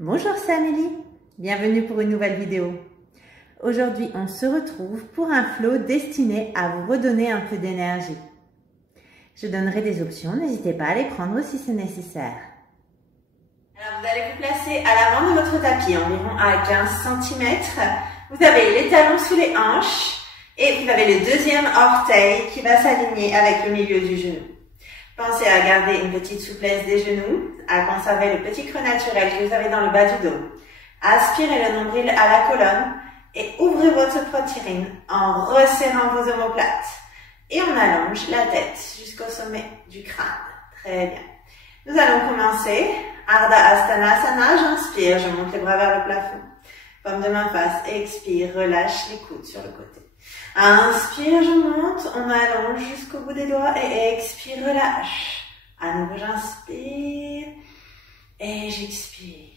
Bonjour, c'est Amélie. Bienvenue pour une nouvelle vidéo. Aujourd'hui, on se retrouve pour un flow destiné à vous redonner un peu d'énergie. Je donnerai des options, n'hésitez pas à les prendre si c'est nécessaire. Alors, vous allez vous placer à l'avant de votre tapis, environ à 15 cm. Vous avez les talons sous les hanches et vous avez le deuxième orteil qui va s'aligner avec le milieu du genou. Pensez à garder une petite souplesse des genoux, à conserver le petit creux naturel que vous avez dans le bas du dos. Aspirez le nombril à la colonne et ouvrez votre poitrine en resserrant vos omoplates. Et on allonge la tête jusqu'au sommet du crâne. Très bien. Nous allons commencer. Ardha Astanasana, j'inspire, je monte les bras vers le plafond. Paume de main face, expire, relâche les coudes sur le côté. Inspire, je monte, on allonge jusqu'au bout des doigts et expire, relâche. À nouveau, j'inspire et j'expire.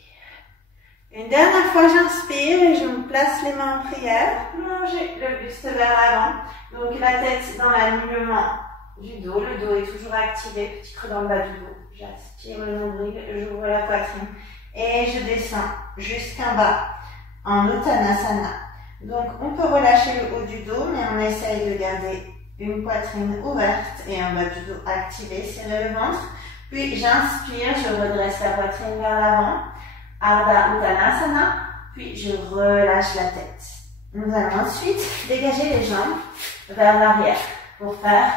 Une dernière fois, j'inspire et je me place les mains en prière. Plongez le buste vers l'avant. Donc, la tête dans l'alignement du dos. Le dos est toujours activé, petit creux dans le bas du dos. J'aspire le nombril, j'ouvre la poitrine et je descends jusqu'en bas en Uttanasana. Donc, on peut relâcher le haut du dos, mais on essaye de garder une poitrine ouverte et un bas du dos activé, serrer le ventre. Puis, j'inspire, je redresse la poitrine vers l'avant, Ardha Uttanasana, puis je relâche la tête. Nous allons ensuite dégager les jambes vers l'arrière pour faire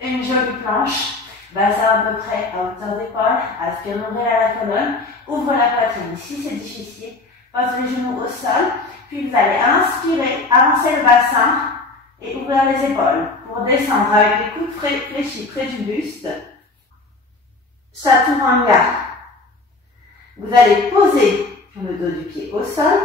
une jolie planche, bassin à peu près à hauteur d'épaule, aspire nombril à la colonne, ouvre la poitrine. Si c'est difficile, pose les genoux au sol. Puis vous allez inspirer, avancer le bassin et ouvrir les épaules pour descendre avec les coudes fléchis près du buste. Chaturanga. Vous allez poser le dos du pied au sol,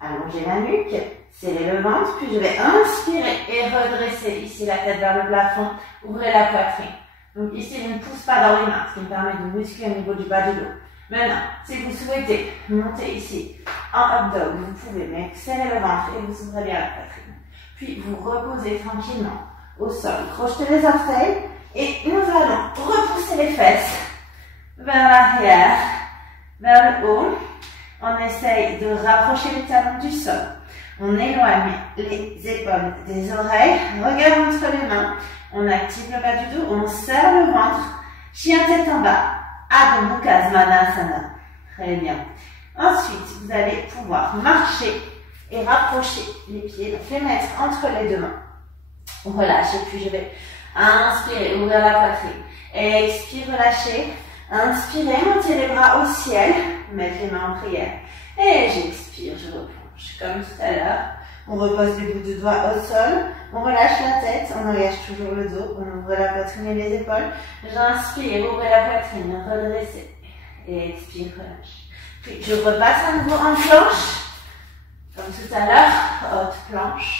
allonger la nuque, serrer le ventre, puis je vais inspirer et redresser ici la tête vers le plafond, ouvrez la poitrine. Donc ici, je ne pousse pas dans les mains, ce qui me permet de muscler au niveau du bas du dos. Maintenant, si vous souhaitez monter ici en up dog, vous pouvez, mais serrez le ventre et vous ouvrez bien la poitrine. Puis vous reposez tranquillement au sol, crochetez les orteils et nous allons repousser les fesses vers l'arrière, vers le haut. On essaye de rapprocher les talons du sol. On éloigne les épaules des oreilles, regard entre les mains. On active le bas du dos, on serre le ventre, chien tête en bas. Adho Mukha Svanasana. Très bien. Ensuite, vous allez pouvoir marcher et rapprocher les pieds, donc les mettre entre les deux mains. On relâche et puis je vais inspirer, ouvrir la poitrine. Expire, relâcher. Inspirez, montez les bras au ciel, mettre les mains en prière. Et j'expire, je replonge comme tout à l'heure. On repose les bouts de doigts au sol, on relâche la tête, on engage toujours le dos, on ouvre la poitrine et les épaules. J'inspire, ouvrez la poitrine, redressez. Et expire, relâche. Puis je repasse à nouveau en planche, comme tout à l'heure, haute planche.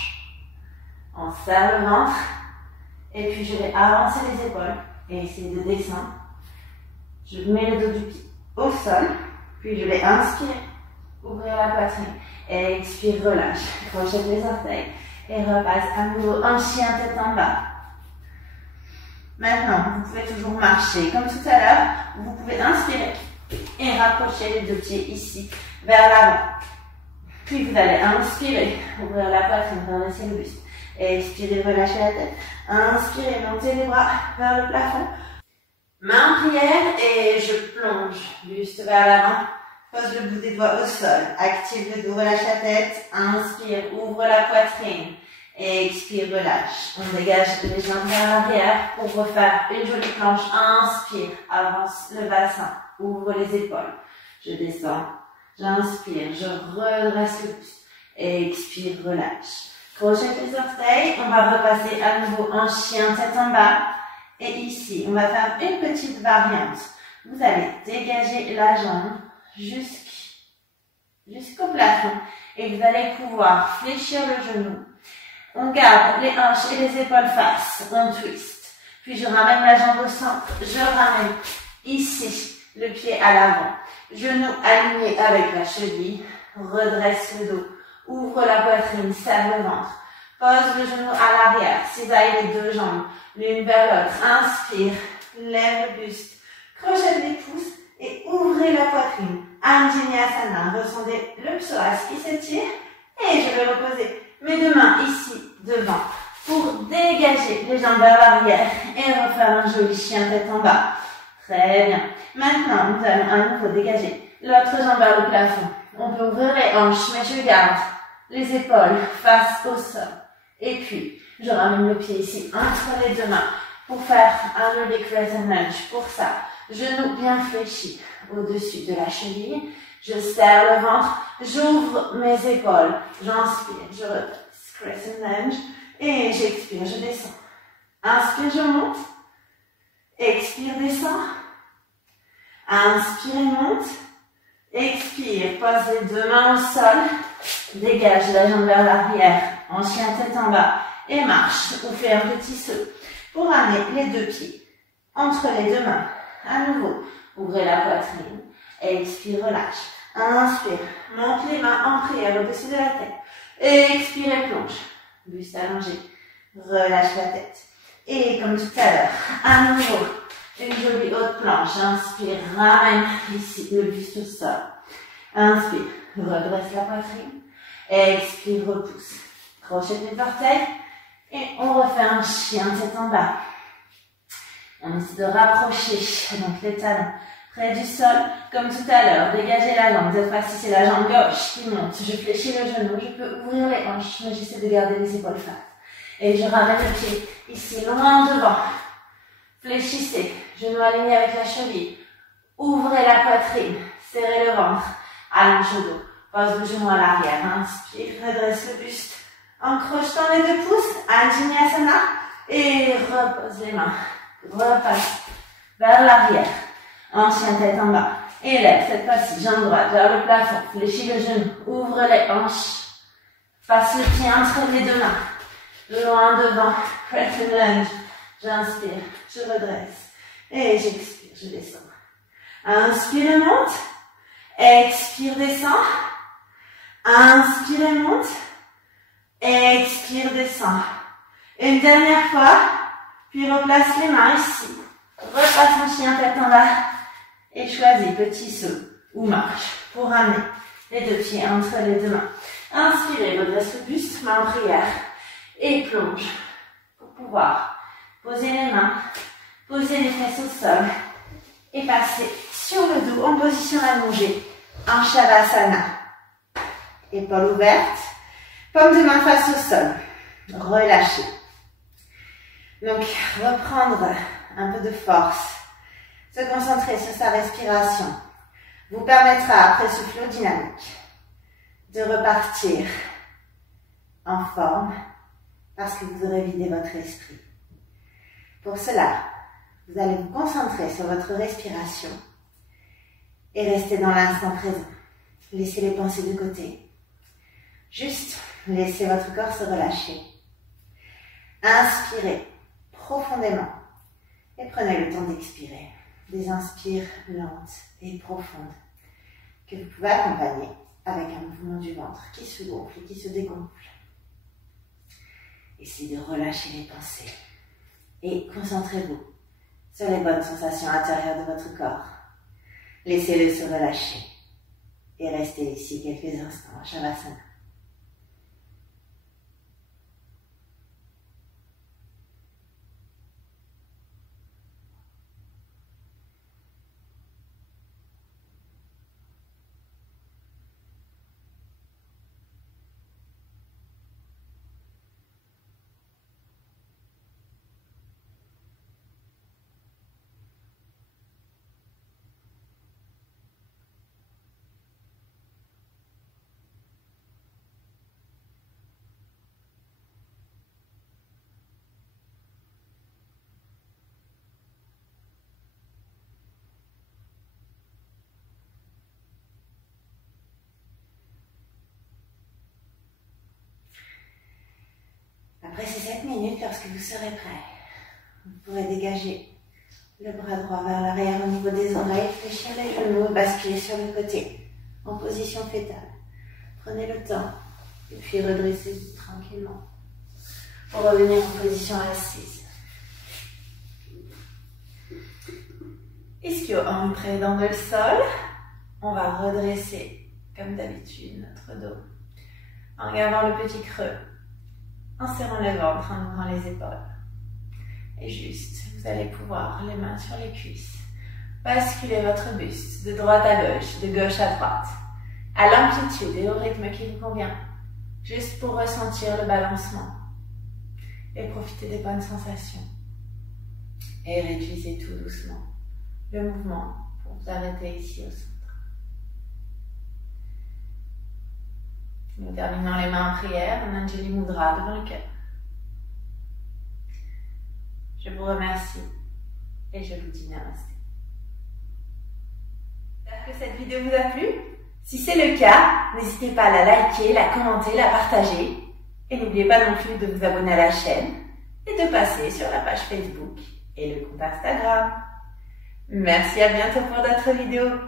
On serre le ventre. Et puis je vais avancer les épaules et essayer de descendre. Je mets le dos du pied au sol, puis je vais inspirer, ouvrir la poitrine. Et expire, relâche, crochette les orteils et repasse à nouveau en chien tête en bas. Maintenant, vous pouvez toujours marcher comme tout à l'heure. Vous pouvez inspirer et rapprocher les deux pieds ici vers l'avant. Puis vous allez inspirer, ouvrir la poitrine, redresser le buste. Et expirez, relâchez la tête. Inspirez, montez les bras vers le plafond. Main en prière et je plonge, buste vers l'avant. Pose le bout des doigts au sol, active le dos, relâche la tête, inspire, ouvre la poitrine, et expire, relâche. On dégage les jambes vers l'arrière pour refaire une jolie planche. Inspire, avance le bassin, ouvre les épaules. Je descends, j'inspire, je redresse le buste, et expire, relâche. Crochette les orteils, on va repasser à nouveau en chien tête en bas. Et ici, on va faire une petite variante. Vous allez dégager la jambe jusqu'au plafond et vous allez pouvoir fléchir le genou. On garde les hanches et les épaules face, on twist. Puis je ramène la jambe au centre, je ramène ici le pied à l'avant. Genou aligné avec la cheville, redresse le dos, ouvre la poitrine, serre le ventre. Pose le genou à l'arrière, cisaille les deux jambes, l'une vers l'autre. Inspire, lève le buste, crochette les pouces et ouvrez la poitrine. Anjaneyasana. Ressentez le psoas qui s'étire. Et je vais reposer mes deux mains ici, devant, pour dégager les jambes vers l'arrière et refaire un joli chien tête en bas. Très bien. Maintenant, nous allons à nouveau dégager l'autre jambe vers le plafond. On peut ouvrir les hanches, mais je garde les épaules face au sol. Et puis, je ramène le pied ici entre les deux mains pour faire un joli crescent lunge. Pour ça, genou bien fléchi au-dessus de la cheville. Je serre le ventre, j'ouvre mes épaules. J'inspire, je redresse, crescent lunge. Et j'expire, je descends. Inspire, je monte. Expire, descends. Inspire, monte. Expire, pose les deux mains au sol. Dégage la jambe vers l'arrière. En chien tête en bas. Et marche. Ou fais un petit saut. Pour amener les deux pieds entre les deux mains. À nouveau, ouvrez la poitrine. Expire, relâche. Inspire, monte les mains en prière au-dessus de la tête. Expire, plonge. Buste allongé. Relâche la tête. Et comme tout à l'heure, à nouveau, une jolie haute planche. Inspire, ramène ici le buste au sol. Inspire, redresse la poitrine. Expire, repousse. Crochet les orteils. Et on refait un chien tête en bas. On essaie de rapprocher donc les talons près du sol, comme tout à l'heure. Dégagez la jambe. Cette fois-ci, c'est la jambe gauche qui monte. Je fléchis le genou. Je peux ouvrir les hanches, mais j'essaie de garder les épaules face. Et je ramène le pied ici, loin devant. Fléchissez. Genou aligné avec la cheville. Ouvrez la poitrine. Serrez le ventre. Allonge le dos. Pose le genou à l'arrière. Inspire. Redresse le buste. En crochetant les deux pouces. Anjaneyasana. Et repose les mains. Repasse vers l'arrière. Ancien tête en bas. Élève cette fois-ci, jambe droite vers le plafond. Fléchis le genou. Ouvre les hanches. Passe le pied entre les deux mains. Loin devant. Crescent lunge. J'inspire. Je redresse. Et j'expire. Je descends. Inspire et monte. Expire, descend. Inspire et monte. Expire, descend. Une dernière fois. Puis replace les mains ici. Repasse en chien tête en bas. Et choisis petit saut ou marche pour ramener les deux pieds entre les deux mains. Inspirez, redresse le buste, main en prière. Et plonge pour pouvoir poser les mains, poser les fesses au sol. Et passer sur le dos en position allongée. En Shavasana. Épaules ouvertes. Paume de main face au sol. Relâchez. Donc, reprendre un peu de force, se concentrer sur sa respiration, vous permettra, après ce flot dynamique, de repartir en forme parce que vous aurez vidé votre esprit. Pour cela, vous allez vous concentrer sur votre respiration et rester dans l'instant présent. Laissez les pensées de côté. Juste laissez votre corps se relâcher. Inspirez profondément et prenez le temps d'expirer. Des inspires lentes et profondes que vous pouvez accompagner avec un mouvement du ventre qui se gonfle et qui se dégonfle. Essayez de relâcher les pensées et concentrez-vous sur les bonnes sensations intérieures de votre corps. Laissez-le se relâcher et restez ici quelques instants en Shavasana. Après ces 7 minutes, lorsque vous serez prêt, vous pourrez dégager le bras droit vers l'arrière au niveau des oreilles, fléchir les genoux, basculer sur le côté, en position fétale. Prenez le temps, et puis redressez-vous tranquillement pour revenir en position assise. Ischio, entrez dans le sol. On va redresser, comme d'habitude, notre dos. En regardant le petit creux, en serrant le ventre, en ouvrant les épaules. Et juste, vous allez pouvoir, les mains sur les cuisses, basculer votre buste de droite à gauche à droite, à l'amplitude et au rythme qui vous convient, juste pour ressentir le balancement et profiter des bonnes sensations. Et réduisez tout doucement le mouvement pour vous arrêter ici au centre. Nous terminons les mains en prière, en Anjali Mudra devant le cœur. Je vous remercie et je vous dis namasté. J'espère que cette vidéo vous a plu. Si c'est le cas, n'hésitez pas à la liker, la commenter, la partager. Et n'oubliez pas non plus de vous abonner à la chaîne et de passer sur la page Facebook et le compte Instagram. Merci, à bientôt pour d'autres vidéos.